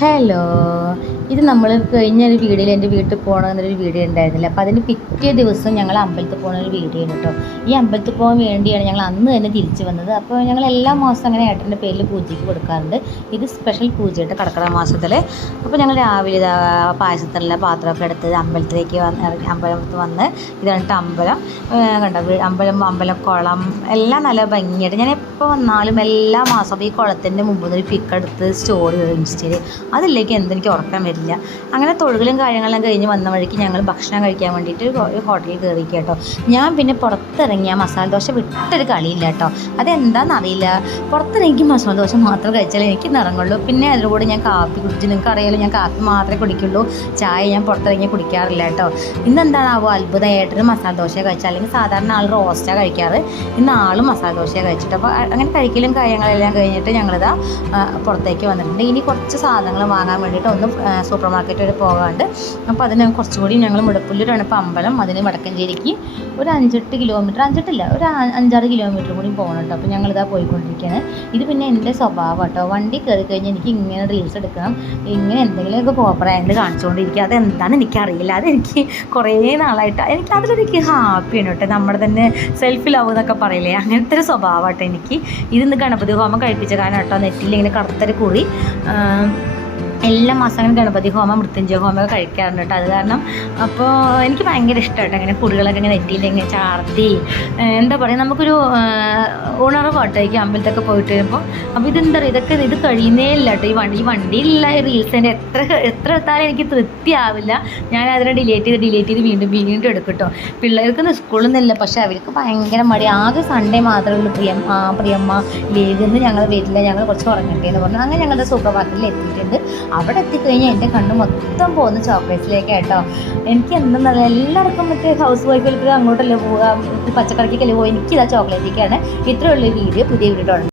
Hello, ഇത് നമ്മൾ കഴിഞ്ഞൊരു വീഡിയോയിൽ എൻ്റെ വീട്ടിൽ പോകണമെന്നൊരു വീഡിയോ ഉണ്ടായിരുന്നില്ല. അപ്പോൾ അതിന് പിറ്റേ ദിവസം ഞങ്ങൾ അമ്പലത്തിൽ പോകുന്ന ഒരു വീഡിയോ ആണ് കേട്ടോ. ഈ അമ്പലത്തിൽ പോകാൻ വേണ്ടിയാണ് ഞങ്ങൾ അന്ന് തന്നെ തിരിച്ചു വന്നത്. അപ്പോൾ ഞങ്ങൾ എല്ലാ മാസവും അങ്ങനെ ഏട്ടൻ്റെ പേരിൽ പൂജയ്ക്ക് കൊടുക്കാറുണ്ട്. ഇത് സ്പെഷ്യൽ പൂജയായിട്ട് കർക്കിടക മാസത്തിൽ. അപ്പോൾ ഞങ്ങൾ രാവിലെ പായസത്തിലുള്ള പാത്രമൊക്കെ എടുത്ത് അമ്പലത്തിലേക്ക് അമ്പലത്തിൽ വന്ന് ഇത് കണ്ടിട്ട് അമ്പലം കണ്ട അമ്പലക്കുളം എല്ലാം നല്ല ഭംഗിയായിട്ട് ഞാൻ എപ്പോൾ വന്നാലും എല്ലാ മാസവും ഈ കുളത്തിൻ്റെ മുമ്പിൽ നിന്ന് ഒരു പിക്കെടുത്ത് സ്റ്റോറി ഇൻസ്റ്റയിൽ അതിലേക്ക് എന്തെനിക്ക് ഉറക്കം വരില്ല. അങ്ങനെ തൊഴുകലും കാര്യങ്ങളെല്ലാം കഴിഞ്ഞ് വന്ന വഴിക്ക് ഞങ്ങൾ ഭക്ഷണം കഴിക്കാൻ വേണ്ടിയിട്ട് ഒരു ഹോട്ടലിൽ കയറി കേട്ടോ. ഞാൻ പിന്നെ പുറത്തിറങ്ങിയ മസാല ദോശ വിട്ടൊരു കളിയില്ല കേട്ടോ. അതെന്താണെന്നറിയില്ല, പുറത്തിറങ്ങി മസാല ദോശ മാത്രം കഴിച്ചാലേ എനിക്ക് നിറങ്ങുള്ളൂ. പിന്നെ അതിൻ്റെ കൂടെ ഞാൻ കാപ്പി കുടിച്ച്, നിങ്ങൾക്ക് അറിയാലോ ഞാൻ കാപ്പി മാത്രമേ കുടിക്കുള്ളൂ, ചായ ഞാൻ പുറത്തിറങ്ങി കുടിക്കാറില്ല കേട്ടോ. ഇന്നെന്താണാവോ അത്ഭുതമായിട്ടൊരു മസാല ദോശ കഴിച്ചാൽ, അല്ലെങ്കിൽ സാധാരണ ആൾ റോസ്റ്റാണ് കഴിക്കാറ്, ഇന്ന് ആളും മസാല ദോശ കഴിച്ചിട്ട്. അപ്പോൾ അങ്ങനെ കഴിക്കലും കാര്യങ്ങളെല്ലാം കഴിഞ്ഞിട്ട് ഞങ്ങളിതാ പുറത്തേക്ക് വന്നിട്ടുണ്ട്. ഇനി കുറച്ച് സാധനങ്ങൾ വാങ്ങാൻ വേണ്ടിയിട്ട് ഒന്ന് സൂപ്പർ മാർക്കറ്റ് വരെ പോകാണ്ട്. അപ്പോൾ അതിന് കുറച്ചുകൂടി ഞങ്ങൾ മുടപ്പുല്ലൂരാണ് ഇപ്പോൾ അമ്പലം, അതിന് വടക്കഞ്ചേരിക്ക് ഒരു 5-8 കിലോമീറ്റർ, 5-8 ഒരു 5-6 കിലോമീറ്റർ കൂടി പോകണം കേട്ടോ. അപ്പോൾ ഞങ്ങളിതാ പോയിക്കൊണ്ടിരിക്കുകയാണ്. ഇത് പിന്നെ എൻ്റെ സ്വഭാവം കേട്ടോ, വണ്ടി കയറി കഴിഞ്ഞാൽ എനിക്ക് ഇങ്ങനെ റീൽസ് എടുക്കണം, ഇങ്ങനെ എന്തെങ്കിലുമൊക്കെ പോപ്പറായിട്ട് കാണിച്ചുകൊണ്ടിരിക്കുക. അതെന്താണെന്ന് എനിക്കറിയില്ല, അതെനിക്ക് കുറേ നാളായിട്ട് എനിക്ക് അതിലൊരു ഹാപ്പിയാണ് കേട്ടോ. നമ്മുടെ തന്നെ സെൽഫ് ലവ് എന്നൊക്കെ പറയില്ലേ, അങ്ങനത്തെ ഒരു സ്വഭാവം കേട്ടോ എനിക്ക്. ഇതിന്ന് ഗണപതി ഹോമം കഴിപ്പിച്ച കാരണം കേട്ടോ, നെറ്റിൽ ഇങ്ങനെ കറുത്തൊരു കുറി എല്ലാ മാസം അങ്ങനെ ഗണപതി ഹോമം മൃത്യുഞ്ജയ ഹോമമൊക്കെ കഴിക്കാറുണ്ട് കേട്ടോ. അത് കാരണം അപ്പോൾ എനിക്ക് ഭയങ്കര ഇഷ്ടമായിട്ട് അങ്ങനെ കുടികളൊക്കെ ഇങ്ങനെ നെറ്റിയിൽ ഇങ്ങനെ ചാർത്തി എന്താ പറയുക, നമുക്കൊരു ഉണർവ് കേട്ടോ അമ്പലത്തൊക്കെ പോയിട്ട് വരുമ്പോൾ. അപ്പോൾ ഇതെന്താ പറയുക, ഇത് കഴിയുന്നേ ഇല്ല കേട്ടോ. ഈ വണ്ടിയിലുള്ള റീൽസിൻ്റെ എത്ര എടുത്താലും എനിക്ക് തൃപ്തിയാവില്ല. ഞാൻ അതിനെ ഡിലീറ്റ് ചെയ്ത് വീണ്ടും എടുക്കും കേട്ടോ. പിള്ളേർക്കൊന്നും സ്കൂളിൽ നിന്നില്ല, പക്ഷേ അവർക്ക് ഭയങ്കര മടി. ആകെ സൺഡേ മാത്രമേ ഉള്ളൂ പ്രിയമ്മ ലീഗിൽ ഞങ്ങൾ വരില്ല, ഞങ്ങൾ കുറച്ച് ഉറങ്ങട്ടെ എന്ന് പറഞ്ഞു. അങ്ങനെ ഞങ്ങളുടെ സൂപ്പർ മാർക്കറ്റിൽ എത്തിയിട്ടുണ്ട്. അവിടെ എത്തിക്കഴിഞ്ഞാൽ എൻ്റെ കണ്ണ് മൊത്തം പോകുന്ന ചോക്ലേറ്റ്സിലേക്ക് കേട്ടോ. എനിക്ക് എന്തെന്നല്ല, എല്ലാവർക്കും മറ്റേ ഹൗസ് വൈഫുകൾക്ക് അങ്ങോട്ടല്ലേ പോവുക, പച്ചക്കറിക്കൊക്കെ പോകുക, എനിക്കിതാ ചോക്ലേറ്റിലേക്കാണ്. ഇത്രയുള്ള വീഡിയോ പുതിയ വീഡിയോ